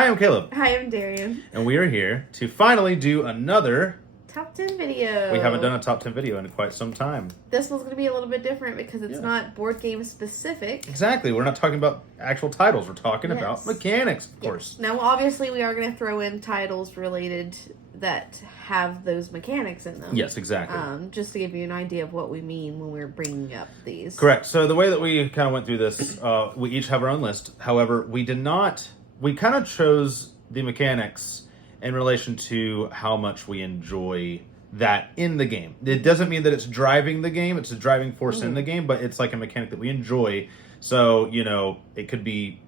Hi, I'm Caleb. Hi, I'm Darian. And we are here to finally do another Top 10 video. We haven't done a top 10 video in quite some time. This one's going to be a little bit different because it's not board game specific. Exactly. We're not talking about actual titles. We're talking about mechanics, of course. Now, obviously, we are going to throw in titles related that have those mechanics in them. Yes, exactly. Just to give you an idea of what we mean when we're bringing up these. Correct. So the way that we kind of went through this, we each have our own list. However, we kind of chose the mechanics in relation to how much we enjoy that in the game. It doesn't mean that it's driving the game, it's a driving force in the game, but it's like a mechanic that we enjoy. So, it could be,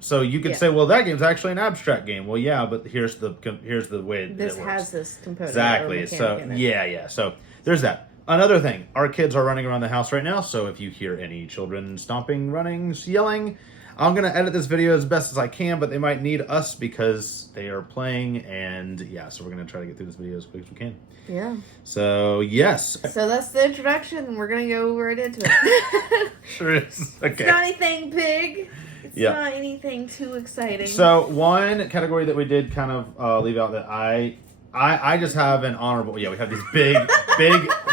So you could say, well, that game's actually an abstract game. Well, yeah, but here's the way it works. This has this component. Exactly. So, yeah. So there's that. Another thing, our kids are running around the house right now, so if you hear any children stomping, running, yelling, I'm going to edit this video as best as I can, but they might need us because they are playing, and so we're going to try to get through this video as quick as we can. Yeah. So, yes. So that's the introduction, and we're going to go right into it. Sure is. Okay. It's not anything big. It's not anything too exciting. So, one category that we did kind of leave out that I just have an honorable, we have these big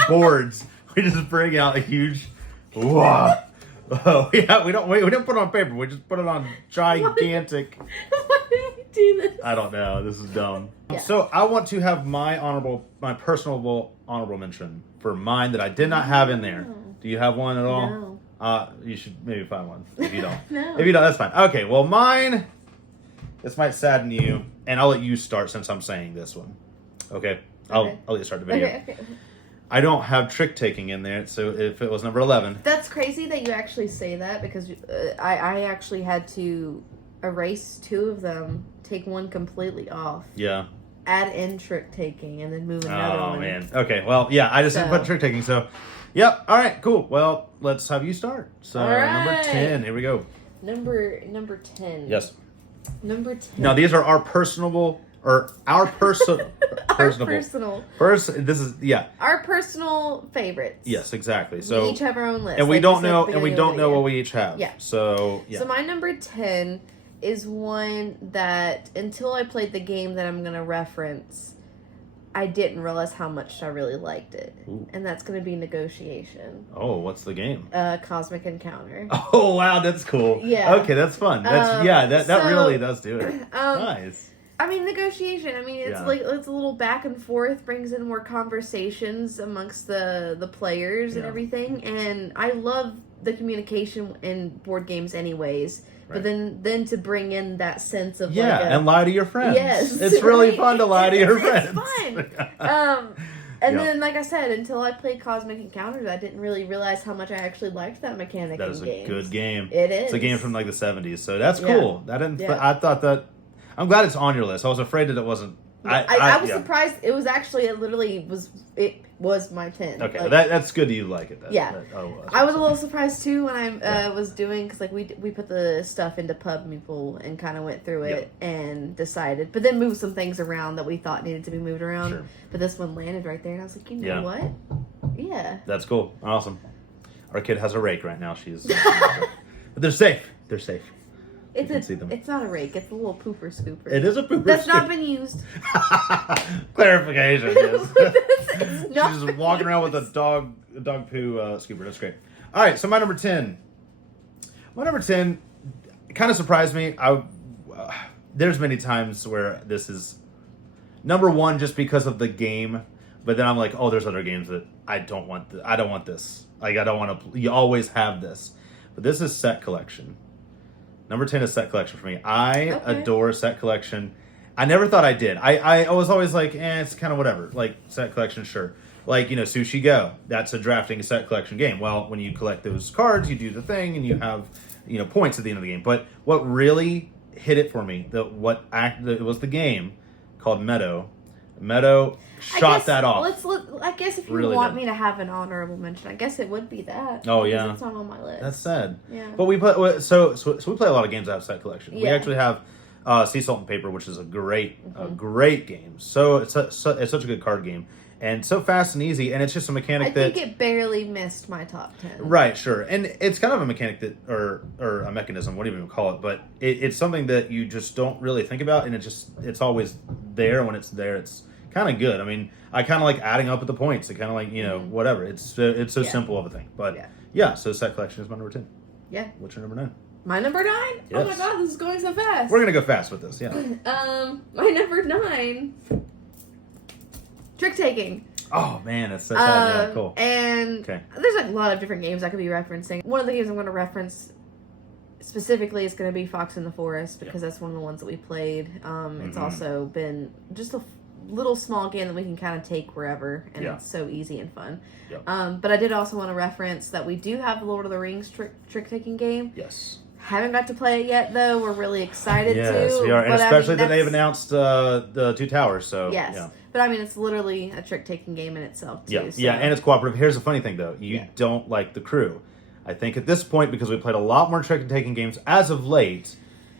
boards. We just bring out a huge, wow. Oh, we didn't put it on paper. We just put it on gigantic. Why did we do this? I don't know. This is dumb. Yeah. So I want to have my personal honorable mention for mine that I did not have in there. Do you have one at all? No. You should maybe find one if you don't. No. If you don't, that's fine. Okay. Well, mine. This might sadden you, and I'll let you start since I'm saying this one. Okay. I'll let you start the video. Okay. I don't have trick taking in there, so if it was number 11. That's crazy that you actually say that because I actually had to erase two of them, take one completely off. Yeah. Add in trick taking and then move another one. Oh, man. Okay, well, I just didn't put trick taking, so. Yep, all right, cool. Well, let's have you start. So, number 10, here we go. Number 10. Yes. Number 10. Now, these are our personal. Our personal. Our personal favorites. Yes, exactly. So we each have our own list. And we don't know what we each have. Yeah. So, So my number 10 is one that until I played the game that I'm going to reference, I didn't realize how much I really liked it. Ooh. And that's going to be Negotiation. Oh, what's the game? Cosmic Encounter. Oh, wow, that's cool. Yeah. Okay, that's fun. That really does do it. Nice. I mean, Negotiation. I mean, it's it's a little back and forth, brings in more conversations amongst the players and everything. And I love the communication in board games, anyways. Right. But then to bring in that sense of and lie to your friends. Yes, it's really fun to lie to your friends. It's fun. And then, like I said, until I played Cosmic Encounters, I didn't really realize how much I actually liked that mechanic. That is a good game. It is. It's a game from like the 70s, so that's cool. I thought that. I'm glad it's on your list. I was afraid that it wasn't. I was surprised. It was actually it was my 10. Okay, that's good that you like it. I was a little surprised too when I was doing because we put the stuff into PubMeeple and kind of went through it and decided, but then moved some things around that we thought needed to be moved around. Sure. But this one landed right there, and I was like, you know what? Yeah, that's cool. Awesome. Our kid has a rake right now. She's, but they're safe. They're safe. It's not a rake. It's a little pooper scooper. It is a pooper. That's not been used. Clarification. Yes. She's just walking around with a dog poo scooper. That's great. All right, so my number 10. My number 10 kind of surprised me. There's many times where this is number 1 just because of the game, but then I'm like, oh, there's other games that I don't want. I don't want this. Like I don't want to. You always have this, but this is Set Collection. Number 10 is Set Collection for me. I adore Set Collection. I never thought I did. I was always like, it's kind of whatever. Like, Set Collection, sure. Like, Sushi Go. That's a drafting Set Collection game. Well, when you collect those cards, you do the thing, and you have, points at the end of the game. But what really hit it for me, it was the game called Meadow. Meadow shot that off. I guess if you want me to have an honorable mention, I guess it would be that. Oh yeah, it's not on my list. That's sad. Yeah, but we play so we play a lot of games out of Set Collection. We actually have Sea Salt and Paper, which is a great game. So it's such a good card game, and so fast and easy, and it's just a mechanic I think it barely missed my top 10. Right, sure. And it's kind of a mechanic that, or a mechanism, what do you even call it? But it's something that you just don't really think about, and it's always there. When it's there, it's kind of good. I mean, I kind of like adding up at the points. I kind of like, whatever. It's so simple of a thing. But so Set Collection is my number 10. Yeah. What's your number 9? My number 9? Yes. Oh my god, this is going so fast. We're going to go fast with this, yeah. My number 9, Trick Taking. Oh man, that's so sad. Yeah, cool. And there's a lot of different games I could be referencing. One of the games I'm going to reference specifically is going to be Fox in the Forest, because that's one of the ones that we played. It's also been just a little small game that we can kind of take wherever, and it's so easy and fun. But I did also want to reference that we do have the Lord of the Rings trick-taking game. Yes. Haven't got to play it yet, though. We're really excited to. Yes, we are. And especially that they've announced the Two Towers, so yes. Yeah. But I mean, it's literally a trick-taking game in itself, too. Yeah, so. yeah, and it's cooperative. Here's the funny thing, though. You don't like the crew. I think at this point, because we played a lot more trick-taking games as of late,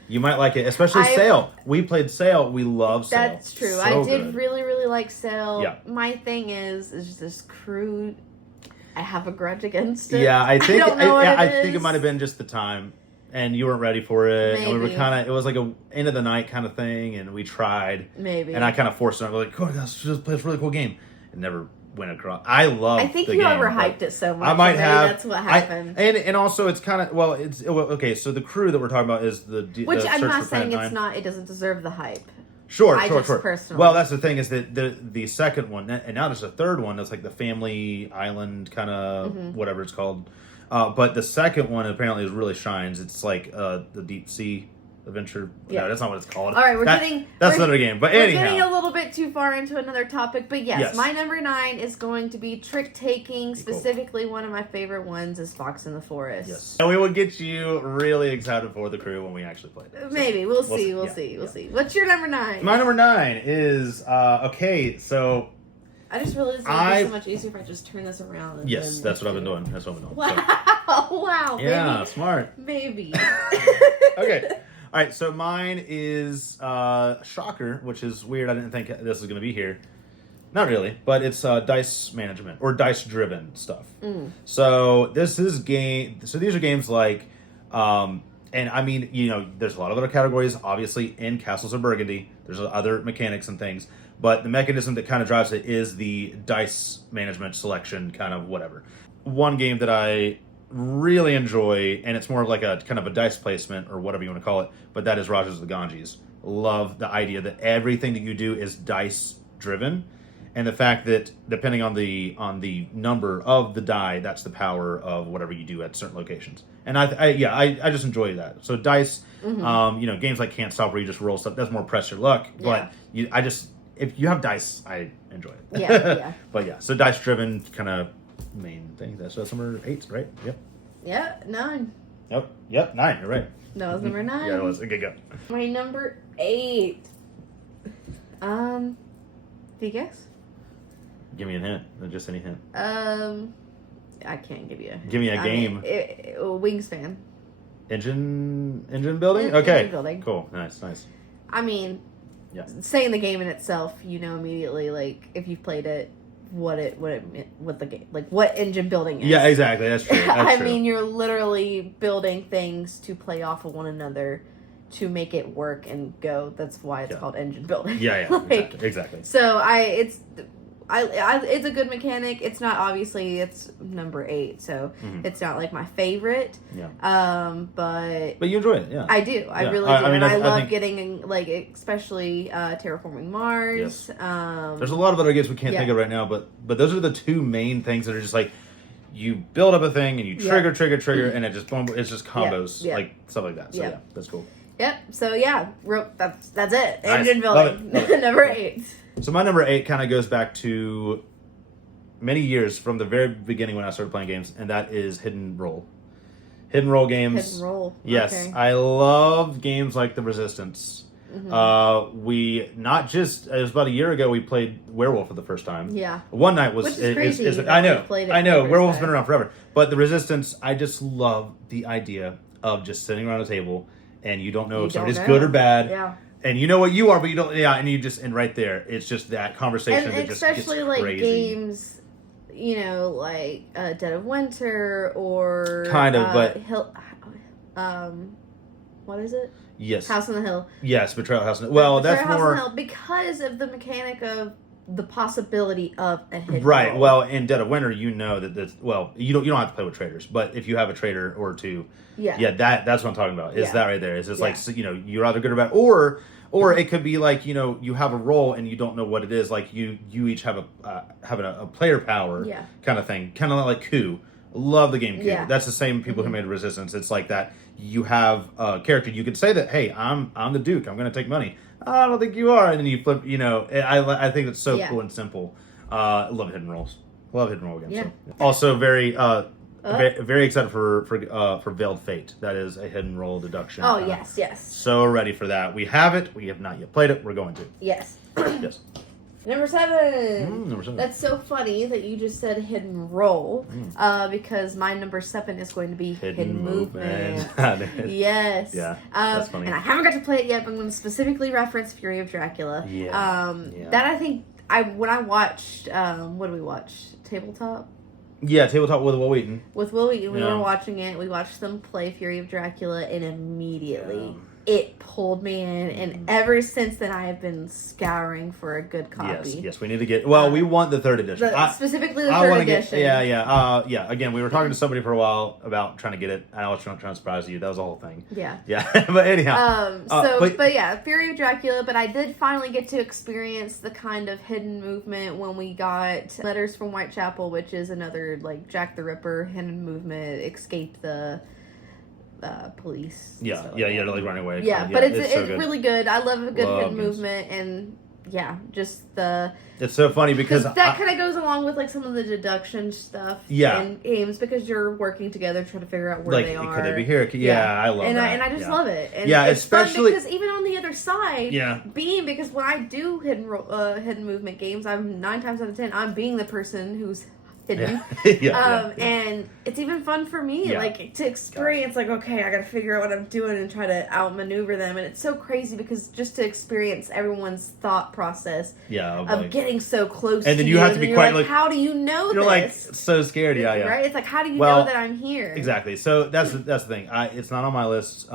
you might like it, especially Sail. We played Sail. We love Sail. That's true. So I did good. really, really like Sail. Yeah. My thing is this crew, I have a grudge against it. Yeah, I think I don't know what I it think it is. might have been just the time, and you weren't ready for it. Maybe. And we were it was like a end of the night kind of thing, and we tried. Maybe. And I kind of forced it. I was like, "Oh, let's just play this really cool game." It never went across. I think the you game, overhyped it so much. I might have. That's what happened. And also, it's kind of okay. So the crew that we're talking about is which the I'm Search not for saying Planet it's Nine. not. It doesn't deserve the hype. Sure. Personally. Well, that's the thing is that the second one, and now there's a third one that's like the Family Island kind of whatever it's called. But the second one apparently really shines. It's like the Deep Sea Adventure. Yeah. No, that's not what it's called. All right, that's another game. But we're anyhow, getting a little bit too far into another topic. But Yes. my number 9 is going to be Trick Taking. Specifically, one of my favorite ones is Fox in the Forest. Yes. And we will get you really excited for the crew when we actually play it. Maybe. We'll see. We'll see. What's your number 9? My number 9 is okay. So I just realized it would be so much easier if I just turn this around. And yes, that's what I've been doing. That's what I've been doing. Wow! Wow! Yeah, maybe, smart. Maybe. Okay. All right. So mine is Shocker, which is weird. I didn't think this was going to be here. Not really, but it's dice management or dice driven stuff. So this is game. So these are games like, and I mean, there's a lot of other categories. Obviously, in Castles of Burgundy, there's other mechanics and things, but the mechanism that kind of drives it is the dice management selection, kind of whatever. One game that I really enjoy, and it's more of like a kind of a dice placement or whatever you want to call it, but that is Rajas of the Ganges. Love the idea that everything that you do is dice driven. And the fact that depending on the number of the die, that's the power of whatever you do at certain locations. And I just enjoy that. So dice, games like Can't Stop where you just roll stuff, that's more press your luck. Yeah. But if you have dice, I enjoy it. Yeah. But yeah, so dice driven kind of main thing. That's number 8, right? Yep. Yeah, 9. Yep, 9. You're right. That was number 9. Yeah, it was. Okay, go. My number 8. Do you guess? Give me a hint. Just any hint. I can't give you. Give me a game. Wingspan. Engine building. Okay. Engine building. Cool. Nice. I mean, saying the game in itself, you know immediately, like, if you've played it, what the game, like, what engine building is. Yeah, exactly. That's true. I mean, you're literally building things to play off of one another to make it work and go. That's why it's called engine building. Yeah, exactly. So it's a good mechanic. It's not, obviously it's number 8, so it's not like my favorite. Yeah. But you enjoy it, yeah. I do. I really do. I love getting, like, especially Terraforming Mars. Yes. There's a lot of other games we can't think of right now, but those are the two main things that are just like, you build up a thing and you trigger, and it just boom, it's just combos, like stuff like that. So yeah, that's cool. Yep. So yeah, that's it. Nice. Engine building. Love it. Number 8. So my number 8 kind of goes back to many years from the very beginning when I started playing games, and that is Hidden Roll. Hidden Roll games. Hidden Roll. Yes, okay. I love games like The Resistance. It was about a year ago we played Werewolf for the first time. Yeah. One night was... Which is crazy. I know. Werewolf's time. been around forever. But The Resistance, I just love the idea of just sitting around a table and you don't know if somebody's good or bad. Yeah. and you know what you are, but you don't. Yeah, and you just and right there, it's just that conversation and that just especially gets like crazy. games, like Dead of Winter or Kind of, but what is it? Yes, House on the Hill. Yes, Betrayal House. Well, Betrayal that's House more on the Hill because of the mechanic of the possibility of a hidden right. roll. Well, in Dead of Winter, you know that you don't have to play with traitors, but if you have a traitor or two, that's what I'm talking about. Is that right there? Is it's like you're either good or bad, or it could be like you have a role and you don't know what it is. Like you each have a player power kind of thing, kind of like Coup. Love the game Coup. Yeah. That's the same people who made Resistance. It's like that. You have a character. You could say that, hey, I'm the Duke. I'm going to take money. I don't think you are. And then you flip. I think it's so cool and simple. Love hidden rolls. Love hidden roll games. Yeah. So. Also very very excited for Veiled Fate. That is a hidden roll deduction. Oh yes. So ready for that. We have it. We have not yet played it. We're going to. Yes. Yes. Number 7. Number 7. That's so funny that you just said hidden roll, because my number 7 is going to be hidden movement. Yes. Yeah. That's funny. And I haven't got to play it yet, but I'm going to specifically reference Fury of Dracula. Yeah. That I think when I watched what did we watch? Tabletop. Yeah, Tabletop with Will Wheaton. With Will Wheaton, we were watching it. We watched them play Fury of Dracula, and immediately it pulled me in. And ever since then, I have been scouring for a good copy. Yes, we need to get. Well, we want the 3rd edition. Specifically the 3rd edition. Yeah. Again, we were talking to somebody for a while about trying to get it. I was trying to surprise you. That was the whole thing. Yeah. But anyhow. But yeah, Fury of Dracula. But I did finally get to experience the kind of hidden movement when we got Letters from Whitechapel, which is another like Jack the Ripper hidden movement. Escape the police. You had to like run away. Yeah, but it's so really good. I love a good hidden movement, and just the. It's so funny because that kind of goes along with like some of the deduction stuff in games because you're working together trying to figure out where they are. Could they be here? I love that. And I just love it. And it's especially fun because even on the other side, because when I do hidden movement games, I'm 9 times out of 10 I'm being the person who's hidden. And it's even fun for me like to experience like, okay, I gotta figure out what I'm doing and try to outmaneuver them. And it's so crazy because just to experience everyone's thought process of getting so close and then to you have to be quite like, how do you know you're this? like so scared. Right, it's like, how do you know that I'm here? Exactly. So that's the thing. It's not on my list.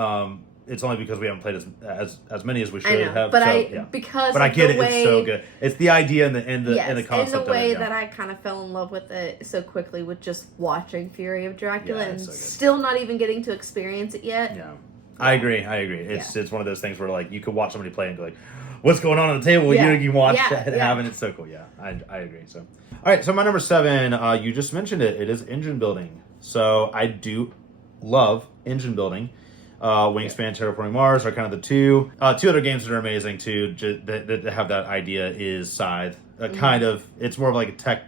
It's only because we haven't played as many as we should have. But I get it. It's so good. It's the idea and the concept and the way of it, that I kind of fell in love with it so quickly with just watching Fury of Dracula and still not even getting to experience it yet. Yeah, I agree. It's one of those things where like you could watch somebody play and go like, "What's going on the table?" You can watch it happen. It's so cool. Yeah, I agree. So, all right. So my number 7, you just mentioned it. It is engine building. So I do love engine building. Wingspan, Terraforming Mars are kind of the two. Two other games that are amazing too that have that idea is Scythe. Kind of, it's more of like a tech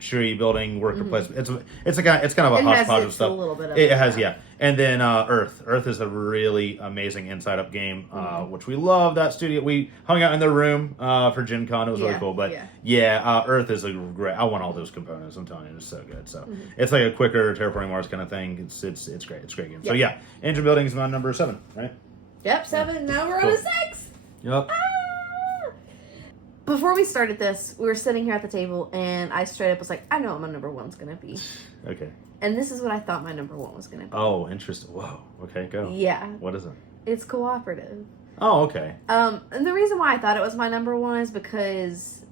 tree building worker placement. It's kind of a hodgepodge of stuff. A little bit of it has, and then Earth. Earth is a really amazing inside up game, which we love. That studio, we hung out in their room for Gen Con. It was really cool. But Earth is a great. I want all those components. I'm telling you, it's so good. So it's like a quicker Terraforming Mars kind of thing. It's great. It's a great game. So engine building is my number 7, right? Yep, 7. Now we're on a 6. Yep. Before we started this, we were sitting here at the table, and I straight up was like, I know what my number 1's going to be. Okay. And this is what I thought my number 1 was going to be. Oh, interesting. Whoa. Okay, go. Yeah. What is it? It's cooperative. Oh, okay. And the reason why I thought it was my number 1 is because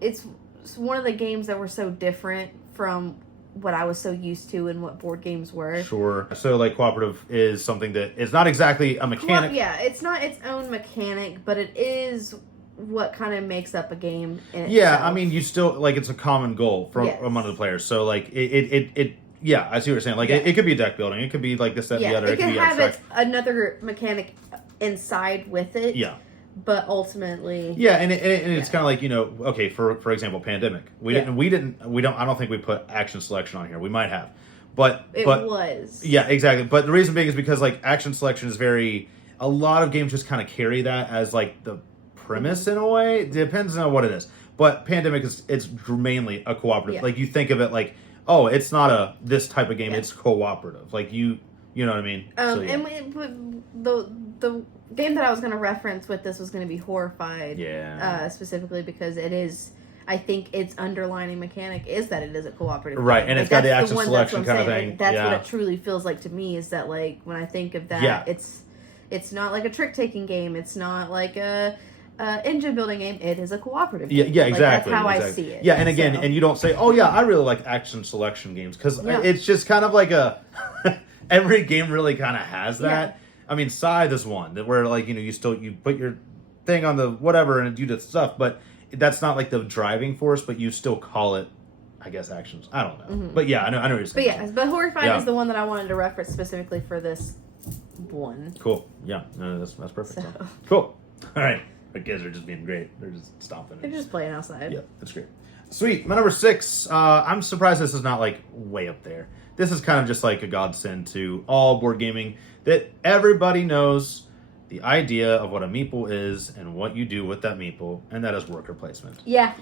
it's one of the games that were so different from what I was so used to and what board games were. Sure. So, like, cooperative is something that is not exactly a mechanic. It's not its own mechanic, but it is what kind of makes up a game in itself. Yeah, I mean, you still, like, it's a common goal from among the players. So, like, it I see what you're saying. Like, it could be deck building. It could be, like, this, that, and the other. It could be have another mechanic inside with it. Yeah. But ultimately... Yeah, and it's kind of like, okay, for example, Pandemic. I don't think we put action selection on here. We might have. But it was. Yeah, exactly. But the reason being is because, like, action selection is a lot of games just kind of carry that as, like, the premise in a way. It depends on what it is. But Pandemic it's mainly a cooperative. Yeah. Like, you think of it like, oh, it's not this type of game. It's cooperative. Like, you know what I mean? And the game that I was going to reference with this was going to be Horrified. Yeah. Specifically because it is. I think its underlining mechanic is that it is a cooperative Right, game. and it's got the action selection kind of thing. That's yeah. what it truly feels like to me. Is that like when I think of that, it's not like a trick taking game. It's not like a engine building game. It is a cooperative game. Yeah, exactly. That's how exactly. I see it. Yeah, and again, and you don't say, "Oh yeah, I really like action selection games," because it's just kind of like a every game really kind of has that. Yeah. I mean, Scythe is one that where like you put your thing on the whatever and do the stuff, but that's not like the driving force, but you still call it, I guess, actions. I don't know, but yeah, I know what you're saying. But Horrified is the one that I wanted to reference specifically for this one. Cool. Yeah, no, that's perfect. So. Cool. All right. The kids are just being great. They're just stomping. They're just playing outside. Yeah, that's great. Sweet. My number 6. I'm surprised this is not like way up there. This is kind of just like a godsend to all board gaming that everybody knows the idea of what a meeple is and what you do with that meeple, and that is worker placement. Yeah.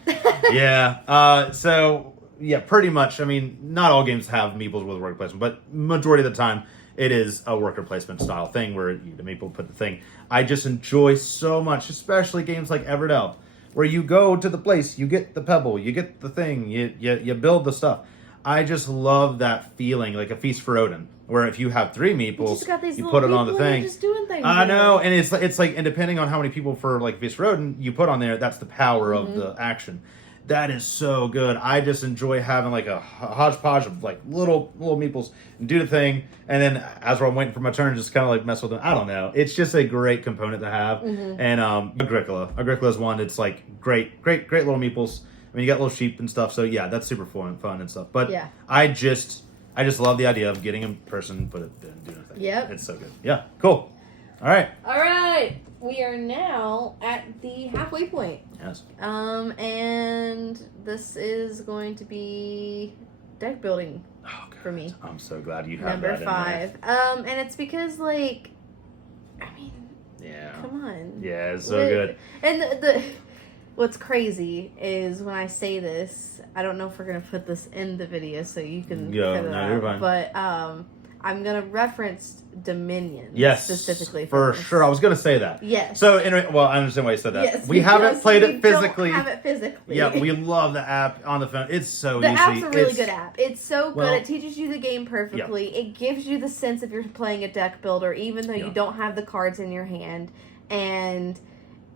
Yeah. So yeah, pretty much. I mean, not all games have meeples with worker placement, but majority of the time it is a worker placement style thing where the meeple put the thing. I just enjoy so much, especially games like Everdell, where you go to the place, you get the pebble, you get the thing, you build the stuff. I just love that feeling, like a Feast for Odin, where if you have 3 meeples, you put it on the thing. Just doing things. I know, and it's like, and depending on how many people for like Feast for Odin you put on there, that's the power of the action. That is so good. I just enjoy having like a hodgepodge of like little meeples and do the thing, and then as I'm waiting for my turn, just kind of like mess with them. I don't know. It's just a great component to have. And Agricola is one. It's like great little meeples. I mean, you got little sheep and stuff, so yeah, that's super fun and stuff. But yeah. I just love the idea of getting a person, put it and doing a thing. Yep. It's so good. Yeah, cool. All right. We are now at the halfway point. Yes. And this is going to be deck building for me. I'm so glad you have number that 5. in there. And it's because like, I mean, yeah. Come on. Yeah, it's so good. And the what's crazy is when I say this, I don't know if we're gonna put this in the video so you can cut it out. You're fine. But I'm gonna reference Dominion. Yes, specifically for sure. I was gonna say that. Yes. So I understand why you said that. Yes, we haven't played it physically. Don't have it physically. Yeah, we love the app on the phone. It's so easy. The app's a really good app. It's so good. Well, it teaches you the game perfectly. Yeah. It gives you the sense if you're playing a deck builder, even though you don't have the cards in your hand. And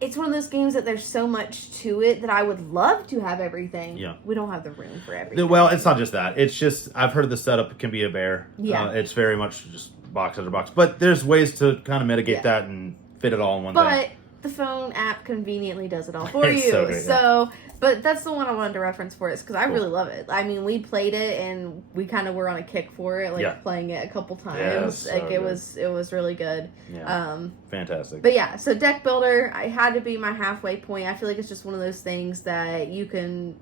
it's one of those games that there's so much to it that I would love to have everything. Yeah. We don't have the room for everything. Well, it's not just that. It's just, I've heard the setup can be a bear. Yeah. It's very much just box after box. But there's ways to kind of mitigate that and fit it all in one thing. But the phone app conveniently does it all for It's you. so great, But that's the one I wanted to reference for it because I really love it. I mean, we played it and we kind of were on a kick for it, playing it a couple times. Yeah, it was really good. Yeah. Fantastic. But yeah, so deck builder, I had to be my halfway point. I feel like it's just one of those things that you can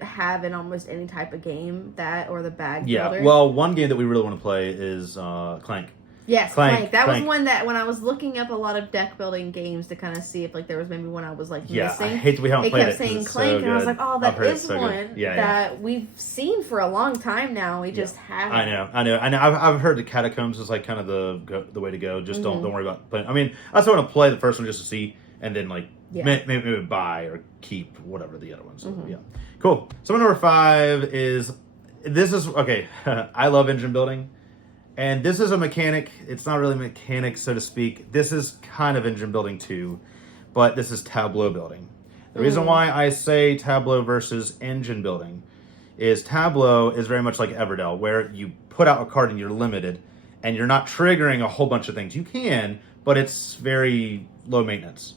have in almost any type of game, that or the bag builder. Yeah. Well, one game that we really want to play is Clank. Yes, Clank. That Clank. was one that when I was looking up a lot of deck building games to kind of see if there was maybe one I was missing. I hate that we haven't played it. It kept saying Clank, and I was like, oh, that is so one that we've seen for a long time now. We just haven't. I know. I've heard the Catacombs is like kind of the way to go. Just don't worry about playing. I mean, I just want to play the first one just to see, and then maybe buy or keep whatever the other ones. So, yeah, cool. So my number 5 is okay. I love engine building. And this is a mechanic. It's not really mechanic, so to speak. This is kind of engine building too, but this is tableau building. The reason why I say tableau versus engine building is tableau is very much like Everdell, where you put out a card and you're limited, and you're not triggering a whole bunch of things. You can, but it's very low maintenance.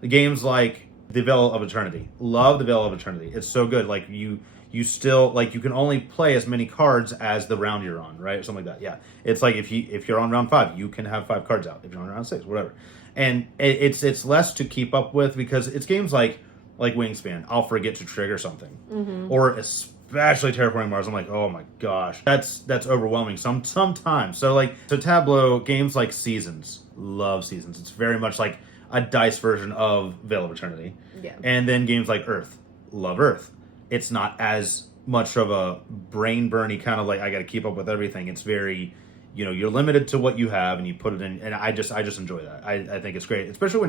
The games like The Veil of Eternity. Love The Veil of Eternity. It's so good. Like you still you can only play as many cards as the round you're on, right? Or something like that. Yeah. It's like if you're on round 5, you can have 5 cards out. If you're on round 6, whatever. And it's less to keep up with because it's games like Wingspan. I'll forget to trigger something. Or especially Terraforming Mars. I'm like, oh my gosh. That's overwhelming sometimes. So Tableau, games like Seasons. Love Seasons. It's very much like a dice version of Veil of Eternity. Yeah. And then games like Earth. Love Earth. It's not as much of a brain burny kind of I got to keep up with everything. It's very you're limited to what you have, and you put it in. And I just enjoy that. I think it's great, especially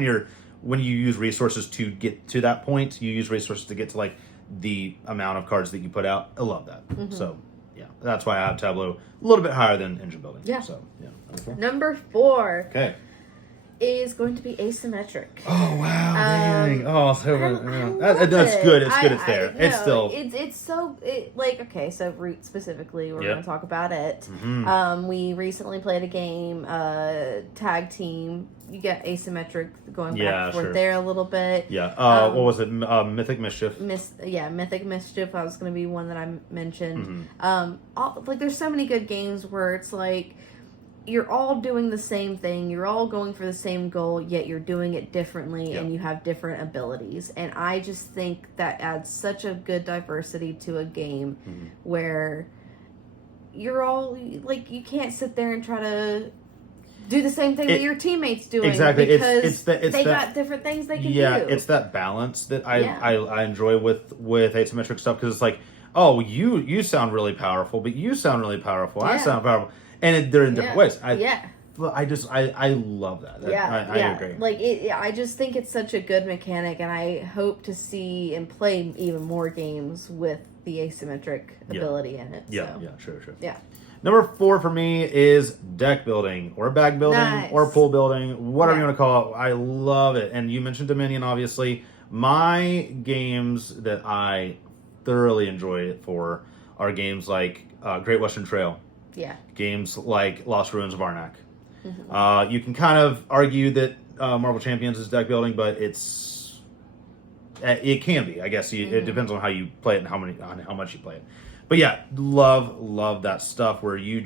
when you use resources to get to that point. You use resources to get to like the amount of cards that you put out. I love that. So yeah, that's why I have Tableau a little bit higher than engine building. Yeah. So yeah. Okay. Number 4. Okay. Is going to be asymmetric. Oh wow! Dang. Oh, so I that's it. good. It's good. It's there. It's still. It's so like okay. So Root specifically, we're going to talk about it. We recently played a game, tag team. You get asymmetric going back and forth there a little bit. Yeah. What was it? Mythic Mischief. Mythic Mischief. That was going to be one that I mentioned. Like there's so many good games where it's like, you're all doing the same thing, you're all going for the same goal, yet you're doing it differently and you have different abilities. And I just think that adds such a good diversity to a game where you're all, like, you can't sit there and try to do the same thing that your teammates doing. Exactly. Because they got different things they can do. Yeah, it's that balance that I enjoy with asymmetric stuff, because it's like, oh, you sound really powerful, but you sound really powerful. I sound powerful. And they're in different ways. But I love that. I agree. Like I just think it's such a good mechanic, and I hope to see and play even more games with the asymmetric ability in it. Yeah, sure. Yeah. Number 4 for me is deck building, or bag building, or pool building, whatever you want to call it. I love it. And you mentioned Dominion, obviously. My games that I thoroughly enjoy it for are games like Great Western Trail. Yeah. Games like Lost Ruins of Arnak. You can kind of argue that Marvel Champions is deck building, but it can be. I guess it depends on how you play it and how much you play it. But yeah, love that stuff where you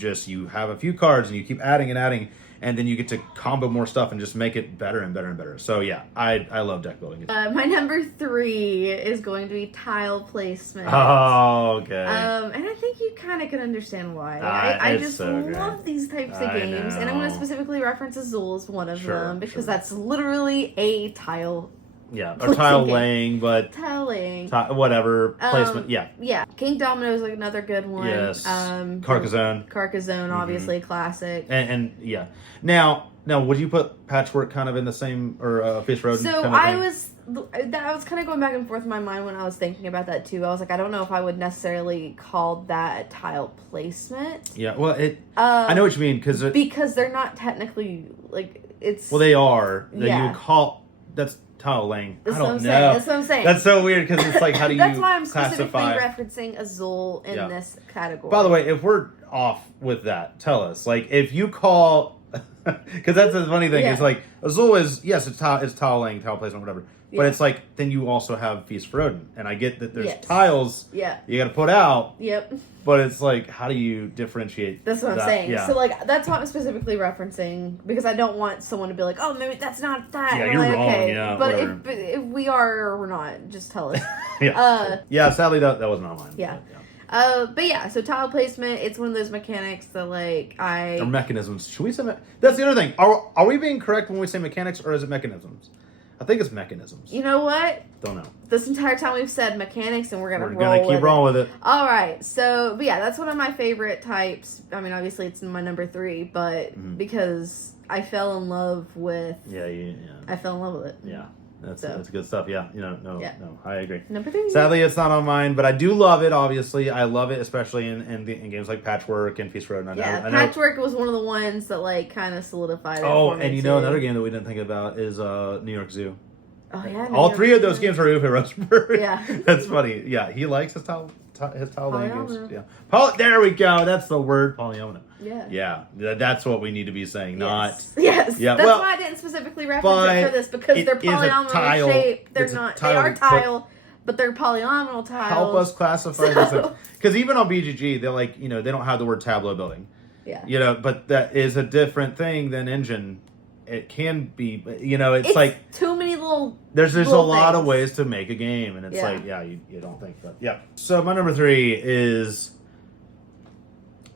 have a few cards and you keep adding and adding, and then you get to combo more stuff and just make it better and better and better. So yeah, I love deck building. My number 3 is going to be tile placement. Oh, okay. And I think you kind of can understand why. I just love these types of games, and I'm going to specifically reference Azul as one of them, because that's literally a tile. Yeah, or tile laying, but tile laying, whatever placement. Yeah. King Domino is like another good one. Yes. Carcassonne, obviously a classic. And yeah. Now, would you put Patchwork kind of in the same, or Face Road? So I was kind of going back and forth in my mind when I was thinking about that too. I was like, I don't know if I would necessarily call that tile placement. Yeah. Well, I know what you mean, because they're not technically like it's. Well, they are. You would call that's tile laying. I don't know. That's what I'm saying. That's so weird, because it's like, how do you That's why I'm specifically classify? referencing Azul in this category. By the way, if we're off with that, tell us. Like, if you call, because that's the funny thing. It's like Azul is it's tile laying, tile placement, whatever. But it's like, then you also have Feast for Odin, and I get that there's tiles. You got to put out. Yep. But it's like, how do you differentiate? That's what I'm saying. Yeah. So like, that's what I'm specifically referencing, because I don't want someone to be like, "Oh, maybe that's not that." Yeah, you're like, wrong. Okay. Yeah, but if we are or we're not, just tell us. Yeah. Sadly, that wasn't on mine. Yeah. But yeah, so tile placement, it's one of those mechanics that or mechanisms. Should we say that's the other thing? Are we being correct when we say mechanics, or is it mechanisms? I think it's mechanisms. You know what? Don't know. This entire time we've said mechanics, and we're gonna keep rolling with it. All right. So, but yeah, that's one of my favorite types. I mean, obviously it's my number 3, but because I fell in love with. I fell in love with it. Yeah. That's good stuff. Yeah. No, I agree. Number 3. Sadly, it's not on mine, but I do love it. Obviously, I love it, especially in games like Patchwork and Feast Road. I know Patchwork was one of the ones that like kind of solidified it. Oh, and another game that we didn't think about is New York Zoo. Oh yeah. All 3 of those games are Uwe Rosenberg. Yeah. That's funny. Yeah, he likes his tile games. Yeah. There we go. That's the word, polyomino. Yeah. That's what we need to be saying. Yes. Yeah. That's why I didn't specifically reference it for this, because they're polynomial shape. They're not. They are tile, but they're polynomial tiles. Help us classify these things, because even on BGG, they're like, they don't have the word tableau building. Yeah. But that is a different thing than engine. It can be, it's like too many little. There's a lot of ways to make a game, and it's like, you don't think, but yeah. So my number 3 is,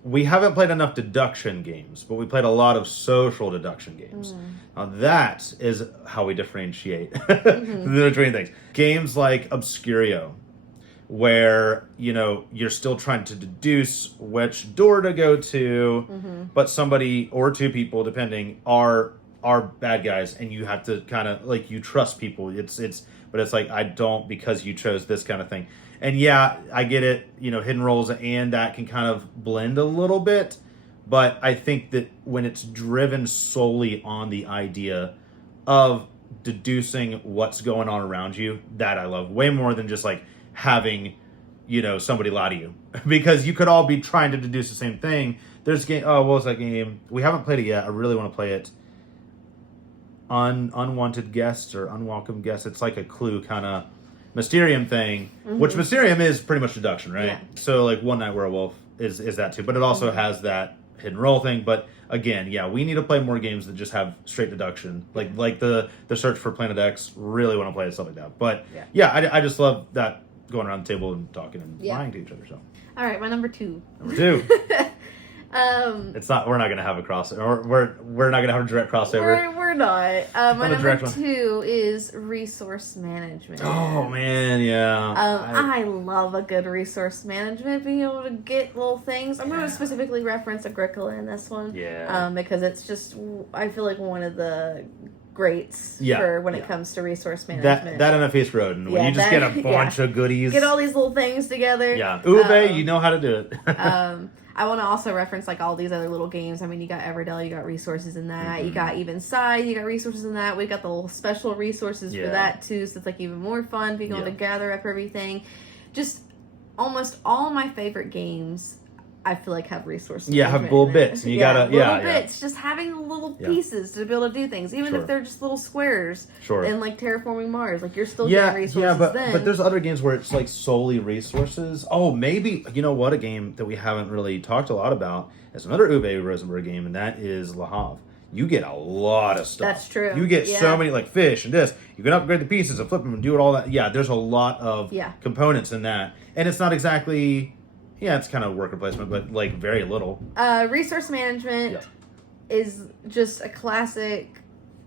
we haven't played enough deduction games, but we played a lot of social deduction games. Now that is how we differentiate between things. Games like Obscurio, where you're still trying to deduce which door to go to, but somebody or two people, depending, are bad guys, and you have to kind of like you trust people. But it's like I don't because you chose this kind of thing. And yeah, I get it. Hidden roles and that can kind of blend a little bit, but I think that when it's driven solely on the idea of deducing what's going on around you, that I love way more than just like having somebody lie to you because you could all be trying to deduce the same thing. There's a game. Oh, what was that game? We haven't played it yet. I really want to play it. Unwanted guests or unwelcome guests. It's like a Clue kind of Mysterium thing, which Mysterium is pretty much deduction, right? Yeah. So like One Night Werewolf is that too, but it also has that hidden role thing. But again, yeah, we need to play more games that just have straight deduction, like the Search for Planet X. Really want to play stuff like that. But yeah, I just love that going around the table and talking and lying to each other. So all right, my number two. It's not. We're not going to have a crossover. We're not going to have a direct crossover. We're not. My number two is resource management. Oh man, yeah. I love a good resource management. Being able to get little things. I'm going to specifically reference Agricola in this one. Yeah. Because it's just I feel like one of the greats for when it comes to resource management. That and a Feast Road, and when you just get a bunch of goodies, get all these little things together. Yeah, Ube, you know how to do it. I want to also reference like all these other little games. I mean, you got Everdell, you got resources in that. You got even Side, you got resources in that. We got the little special resources for that too, so it's like even more fun being able to gather up everything. Just almost all my favorite games, I feel like have resources. Yeah, have little bits, and you gotta bits. Just having little pieces to be able to do things, even if they're just little squares. And like Terraforming Mars, like you're still getting resources. But there's other games where it's like solely resources. Oh, maybe a game that we haven't really talked a lot about is another Uwe Rosenberg game, and that is Le Havre. You get a lot of stuff. That's true. You get so many like fish and this. You can upgrade the pieces and flip them and do it all that. Yeah, there's a lot of components in that, and it's not exactly. Yeah, it's kind of worker placement, but like very little. Resource management is just a classic,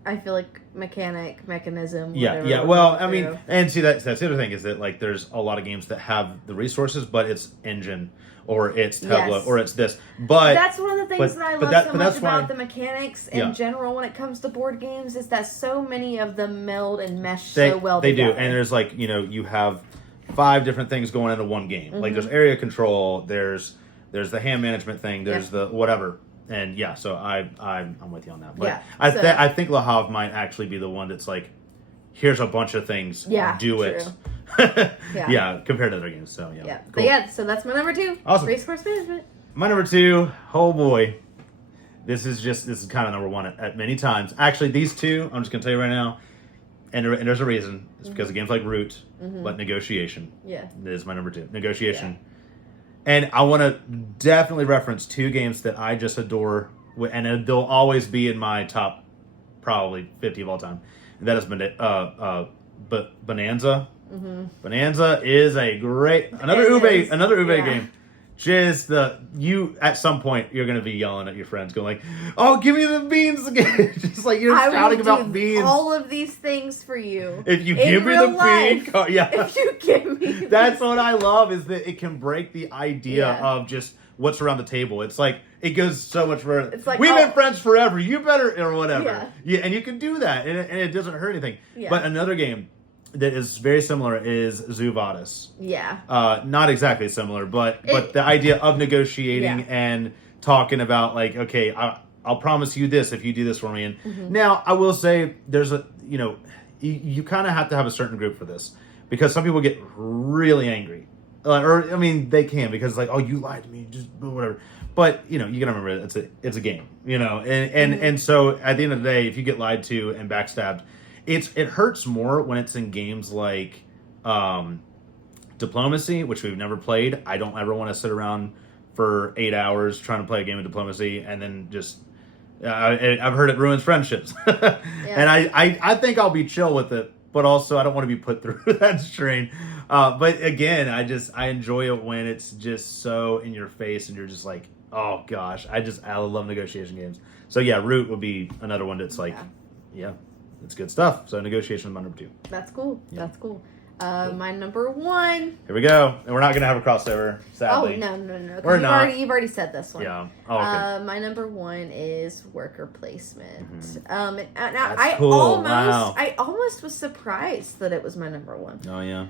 I feel like, mechanism. Yeah. Well, I mean, and see that's the other thing is that like there's a lot of games that have the resources, but it's engine or it's Tableau or it's this. But that's one of the things that I love so much about the mechanics in general when it comes to board games is that so many of them meld and mesh so well together. They do, and there's like you have 5 different things going into one game. Like there's area control, there's the hand management thing, there's the whatever, and so I'm with you on that. But I think Le Havre might actually be the one that's like, here's a bunch of things, do it. Compared to other games. So cool. But so that's my number 2. Awesome. Resource management. My number 2. Oh boy, this is kind of number 1 at many times. Actually, these two I'm just gonna tell you right now. And there's a reason. It's because of games like Root, but Negotiation. Is my number 2. Negotiation. And I want to definitely reference 2 games that I just adore, and they'll always be in my top, probably 50 of all time. And that is Bonanza. Bonanza is a great another Ube game. Just at some point you're gonna be yelling at your friends, going like, "Oh, give me the beans again!" Just like you're shouting about beans. All of these things for you. If you give me the bean, If you give me, that's what I love is that it can break the idea of just what's around the table. It's like it goes so much further. It's like we've been friends forever. You better or whatever. Yeah, and you can do that, and it doesn't hurt anything. But another game that is very similar is Zoo Vadis. Not exactly similar, but the idea of negotiating and talking about like, okay, I'll promise you this if you do this for me. And now I will say there's you kind of have to have a certain group for this because some people get really angry, or I mean they can because like, oh, you lied to me, just whatever. But you gotta remember it's a game, and so at the end of the day, if you get lied to and backstabbed. It hurts more when it's in games like Diplomacy, which we've never played. I don't ever want to sit around for 8 hours trying to play a game of Diplomacy and then just I've heard it ruins friendships. And I think I'll be chill with it, but also I don't want to be put through that strain. But again, I enjoy it when it's just so in your face and you're just like, oh gosh, I love negotiation games. So yeah, Root would be another one that's like, it's good stuff. So Negotiation is my number 2. That's cool. Yeah. That's cool. My number 1. Here we go. And we're not going to have a crossover, sadly. Oh, no. We're not. You've already said this one. Yeah. Oh, okay. My number 1 is worker placement. Mm-hmm. I cool. I almost was surprised that it was my number 1. Oh, yeah.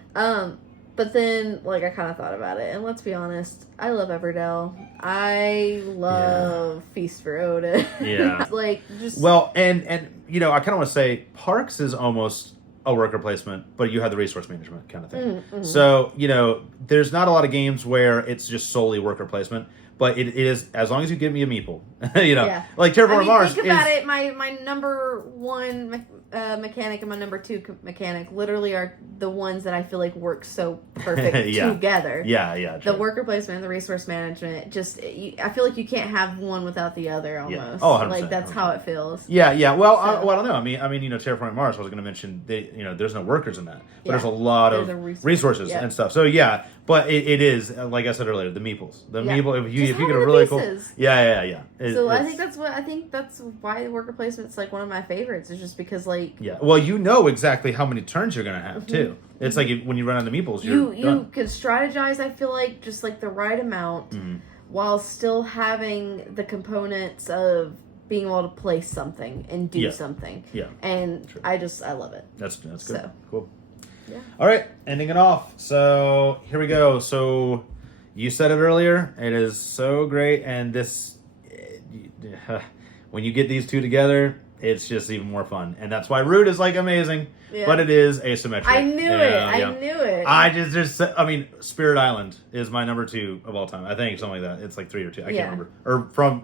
But then, like, I kind of thought about it, and let's be honest, I love Everdell. I love Feast for Odin. Yeah. Like, just... Well, and you know, I kind of want to say Parks is almost a worker placement, but you have the resource management kind of thing. Mm-hmm. So, you know, there's not a lot of games where it's just solely worker placement, but it is, as long as you give me a meeple, you know, Yeah. like Terraforming Mars think about it, my number 1 mechanic and my number 2 mechanic literally are the ones that I feel like work so perfect Yeah. together. Yeah. The True. worker placement and the resource management, I feel like you can't have one without the other almost. Yeah. Oh, 100%, like, that's 100%. how it feels. Yeah. Well, So- I don't know. I mean, you know, Terraforming Mars. I was going to mention, there's no workers in that, but Yeah. there's a lot There's of a resource- resources yeah. and stuff. So yeah, but it is, like I said earlier, the meeples. The Yeah. meeple. If you Just get a having the really cool. pieces. Yeah. So I think that's why worker placement's like one of my favorites. Is just because like Yeah. Well, you know exactly how many turns you're going to have too. It's like when you run into meeples, you're you done. can strategize. I feel like just like the right amount, while still having the components of being able to place something and do Yeah. something. Yeah. And True. I love it. That's good. So. Cool. Yeah. All right, ending it off. So here we go. So you said it earlier. It is so great, and this when you get these two together, it's just even more fun, and that's why Root is like amazing. Yeah. But it is asymmetric. I knew it. I knew it. I mean, Spirit Island is my number 2 of all time. I think something like that. It's like 3 or 2. I can't remember. Or from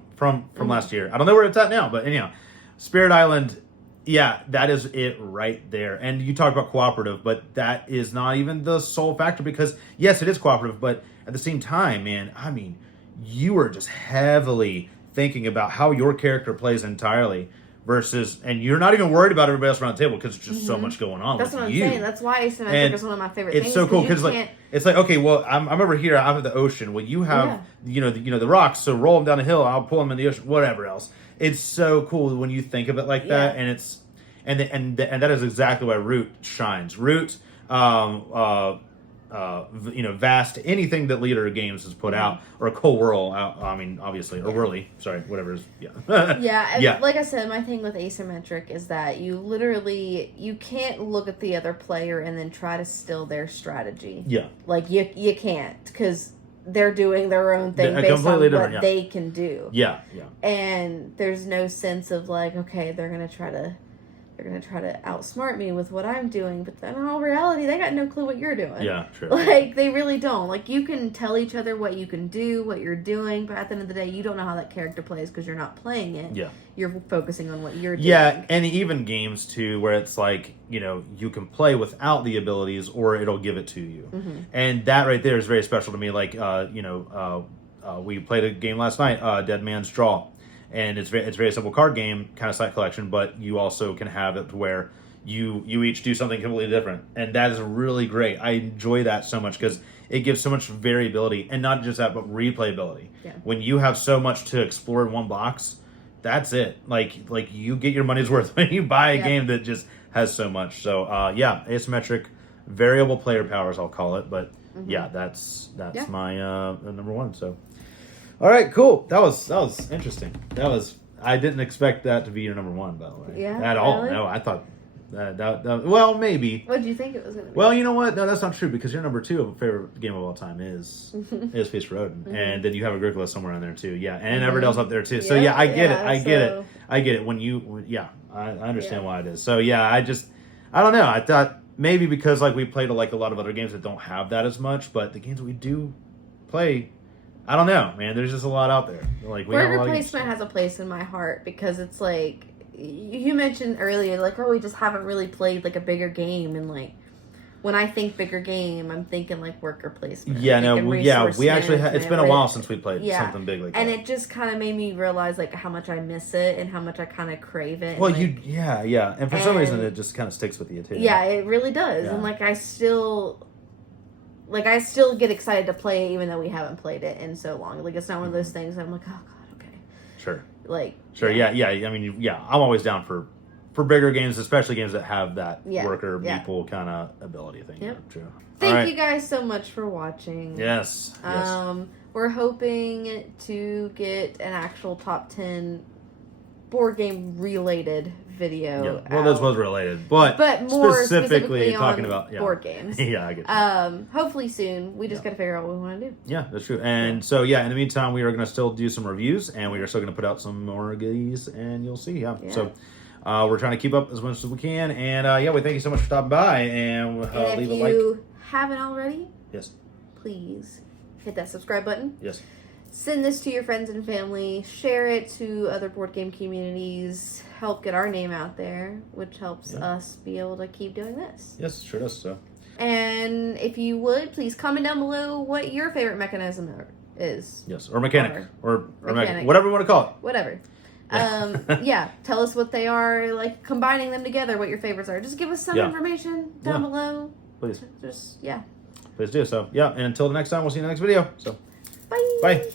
last year. I don't know where it's at now, but anyhow, Spirit Island. Yeah, that is it right there. And you talked about cooperative, but that is not even the sole factor because, yes, it is cooperative, but at the same time, man, I mean, you are just heavily thinking about how your character plays entirely versus, and you're not even worried about everybody else around the table because there's just so much going on That's with what I'm you. saying. That's why asymmetric And is one of my favorite it's things. so cool you because like can't- it's like, okay, well, I'm over here, I have the ocean. Well, you have the rocks, so roll them down a hill. I'll pull them in the ocean, whatever else. It's so cool when you think of it like that, and it's and that is exactly why Root shines. Root, Vast, anything that Leader Games has put out, or Cold Whirl, I mean, obviously, or Whirly, sorry, whatever it is, Yeah, like I said, my thing with asymmetric is that you can't look at the other player and then try to steal their strategy. Yeah. Like, you can't, because they're doing their own thing They're based on completely what different, they can do. Yeah. And there's no sense of like, okay, they're gonna try to outsmart me with what I'm doing, but then in all reality, they got no clue what you're doing. Yeah, true. Like, they really don't. Like, you can tell each other what you can do, what you're doing, but at the end of the day, you don't know how that character plays because you're not playing it. Yeah. You're focusing on what you're doing. Yeah, and even games too, where it's like, you can play without the abilities, or it'll give it to you, and that right there is very special to me. Like, we played a game last night, Dead Man's Draw, and it's very simple card game, kind of site collection, but you also can have it to where you each do something completely different, and that is really great. I enjoy that so much because it gives so much variability, and not just that, but replayability. Yeah. When you have so much to explore in one box, that's it. Like you get your money's worth when you buy a game that just has so much. So asymmetric variable player powers, I'll call it. But that's my number 1. So all right, cool. That was interesting. I didn't expect that to be your number 1, by the way. Yeah, At all. really? No, I thought that well, maybe. What did you think it was going to be? Well, you know what? No, that's not true because your number 2 of a favorite game of all time is Feast for Odin, and then you have Agricola somewhere in there too. Yeah, and Everdell's up there too. So Yeah, I get it. yeah, I get it. I get it. I understand why it is. So yeah, I don't know. I thought maybe because like we played like a lot of other games that don't have that as much, but the games that we do play, I don't know, man. There's just a lot out there. Like we have a Worker lot of games. placement has a place in my heart because it's like you mentioned earlier, like, we just haven't really played like a bigger game, and like when I think bigger game, I'm thinking like worker placement. Yeah, I'm no, thinking we actually management, it's been a while since we played something big like that. And it just kind of made me realize like how much I miss it and how much I kind of crave it. Well, and, like, and for some reason it just kind of sticks with you too. Yeah, it really does, Yeah. and like I still get excited to play it even though we haven't played it in so long. Like, it's not one of those things that I'm like, oh god, okay. Sure. Like, Sure. Yeah. I mean, I'm always down for for bigger games, especially games that have that Yeah, worker yeah. meeple kind of ability thing. Yep. Yeah, true. Thank you guys so much for watching. Yes. We're hoping to get an actual top 10 board game related video. Yeah. Well, this was related, but more specifically talking on about board games. Yeah, I get you. Hopefully soon. We just got to figure out what we want to do. Yeah, that's true. And so, in the meantime, we are going to still do some reviews, and we are still going to put out some more of these, and you'll see. Yeah. So, we're trying to keep up as much as we can, and we thank you so much for stopping by, and leave a like. If you haven't already, yes, please hit that subscribe button. Yes. Send this to your friends and family. Share it to other board game communities. Help get our name out there, which helps us be able to keep doing this. Yes, sure does. So. And if you would, please comment down below what your favorite mechanism is. Yes, or mechanic. Or mechanic. Whatever you want to call it. Whatever. Tell us what they are, like combining them together, what your favorites are. Just give us some information down below. Please. Just, Please do. So, and until the next time, we'll see you in the next video. So, bye. Bye.